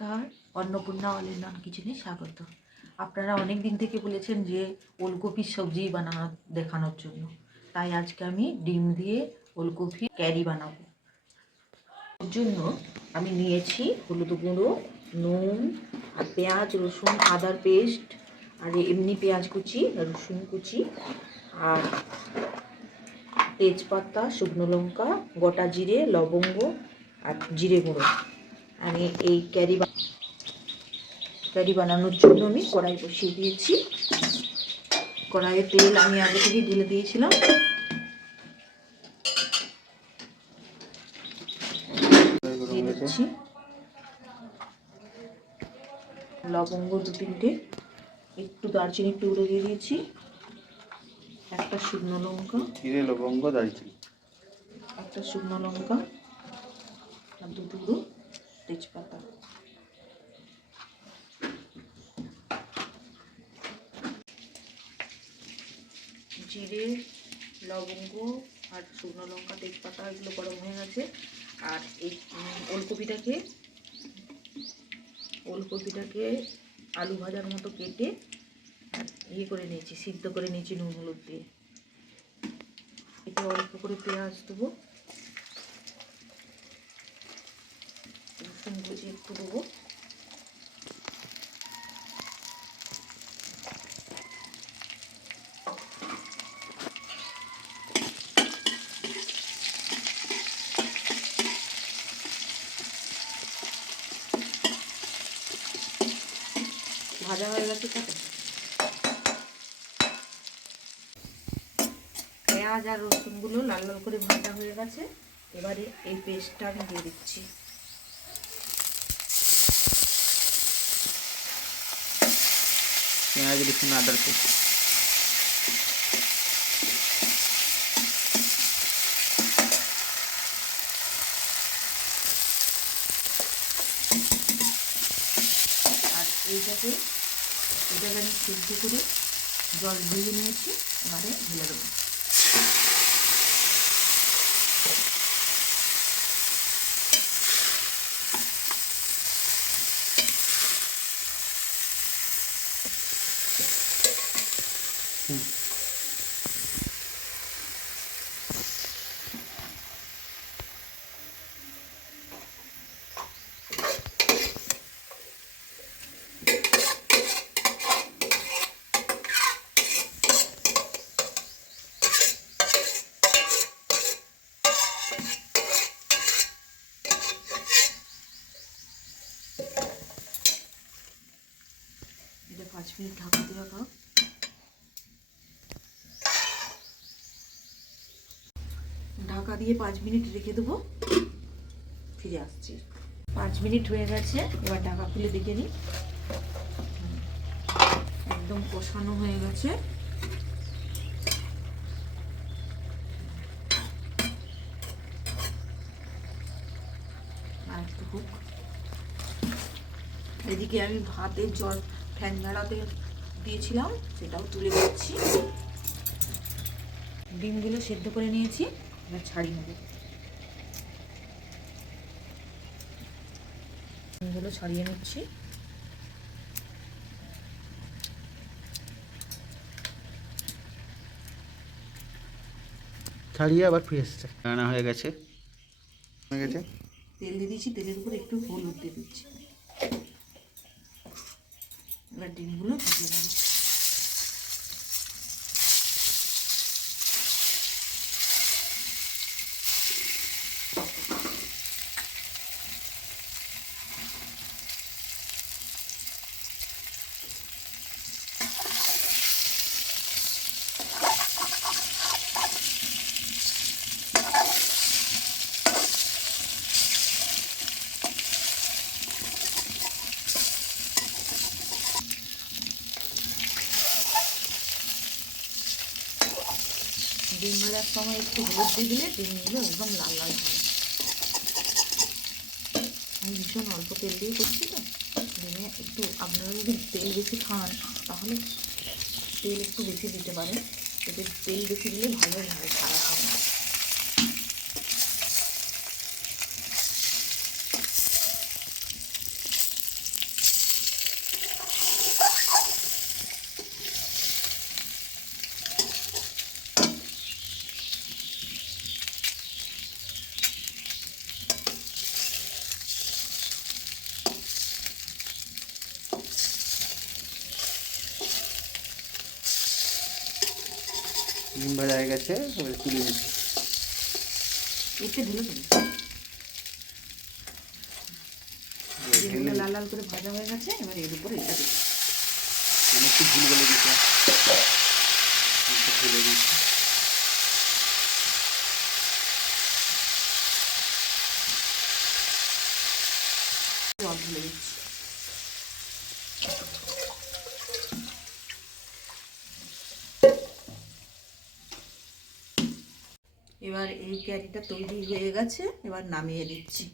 নমস্কার, Annapurna all in one কিচেনে স্বাগত। আপনারা অনেক দিন থেকে বলেছেন যে ওলকপির সবজি দেখানোর জন্য, তাই আজকে আমি ডিম দিয়ে ওলকপি ক্যারি বানাবো। ওর জন্য আমি নিয়েছি হলুদ গুঁড়ো, নুন, আর পেঁয়াজ, রসুন, আদার পেস্ট, আর এমনি পেঁয়াজ কুচি, রসুন কুচি, আর তেজপাতা, শুকনো লঙ্কা, গোটা জিরে, লবঙ্গ আর জিরে গুঁড়ো। আমি এই ক্যারি বানানোর জন্য আমি কড়াই বসিয়ে দিয়েছি। কড়াইয়ে তেল আমি আগে থেকে ঢেলে দিয়েছিলাম। দিয়ে দিচ্ছি লবঙ্গ 2-3টে, একটু দারচিনি টুকরো দিয়ে দিয়েছি, একটা শুকনো লঙ্কা, জিরে, লবঙ্গ, দারচিনি, একটা শুকনো লঙ্কা আর 2 টুকরো তেজপাতা। জিরে, লবঙ্গ আর শুকনো লঙ্কা, তেজপাতা এগুলো গরম হয়ে গেছে। আর এই ওলকপিটাকে আলু ভাজার মতো কেটে করে নিয়েছি, সিদ্ধ করে নিয়েছি নুন হলুদ দিয়ে। এতে অল্প করে পেঁয়াজ দেবো, রসুন কুচি একটু দেবো, ভাজা হয়ে গেছে। তাতে পেঁয়াজ আর রসুনগুলো লাল লাল করে ভাজা হয়ে গেছে। এবারে এই পেস্টটা আমি দিয়ে দিচ্ছি। পেঁয়াজ, রসুন, আদার পেস্ট, আর এইটাকে আমি সিদ্ধ করে জল ধুয়ে নিয়েছি, এবারে ঢেলে দেবো। এটা 5 মিনিট ঢাকা দিয়ে রাখা। ঢাকা দিয়ে 5 মিনিট রেখে দেবো, ফিরে আসছি। 5 মিনিট হয়ে গেছে, এবার ঢাকা খুলে দেখে নিই। একদম কষানো হয়ে গেছে। আর একটু হোক। এদিকে আমি ভাতের জল ফ্যান ঝাড়াতে দিয়েছিলাম, সেটাও তুলে দিচ্ছি। ডিমগুলো সেদ্ধ করে নিয়েছি, এবার ছাড়িয়ে নেব। ডিমগুলো ছাড়িয়ে নিচ্ছি। ছাড়িয়ে আবার ফিরে এসছে, রান্না হয়ে গেছে। তেল দিয়ে দিয়েছি, তেলের উপর একটু হলুদ দিয়ে দিচ্ছি। এবার ডিমগুলো ভেজে নেব। ডিম ভাজার সময় একটু হলুদ দিয়ে দিলে ডিমগুলো একদম লাল লাল হয়। আমি ভীষণ অল্প তেল দিয়ে করছি তো, ডিমে একটু আপনারা যদি তেল বেশি খান তাহলে তেল একটু বেশি দিতে পারেন। এতে তেল বেশি দিলে ভালোই হয়, খারাপ হয় না। ডিম ভাজা হয়ে গেছে, এবারে তুলে নিচ্ছি। এতে ঢেলে দেবে। ঢেলে ডিমগুলো লাল লাল করে ভাজা হয়ে গেছে, এবার এর উপরে এটা দেবো। আমি একটু ভুল বলে দিচ্ছি, ভুলে দিচ্ছি। জল ঢেলে দিচ্ছি। এবার এই ক্যারিটা তৈরি হয়ে গেছে, এবার নামিয়ে দিচ্ছি।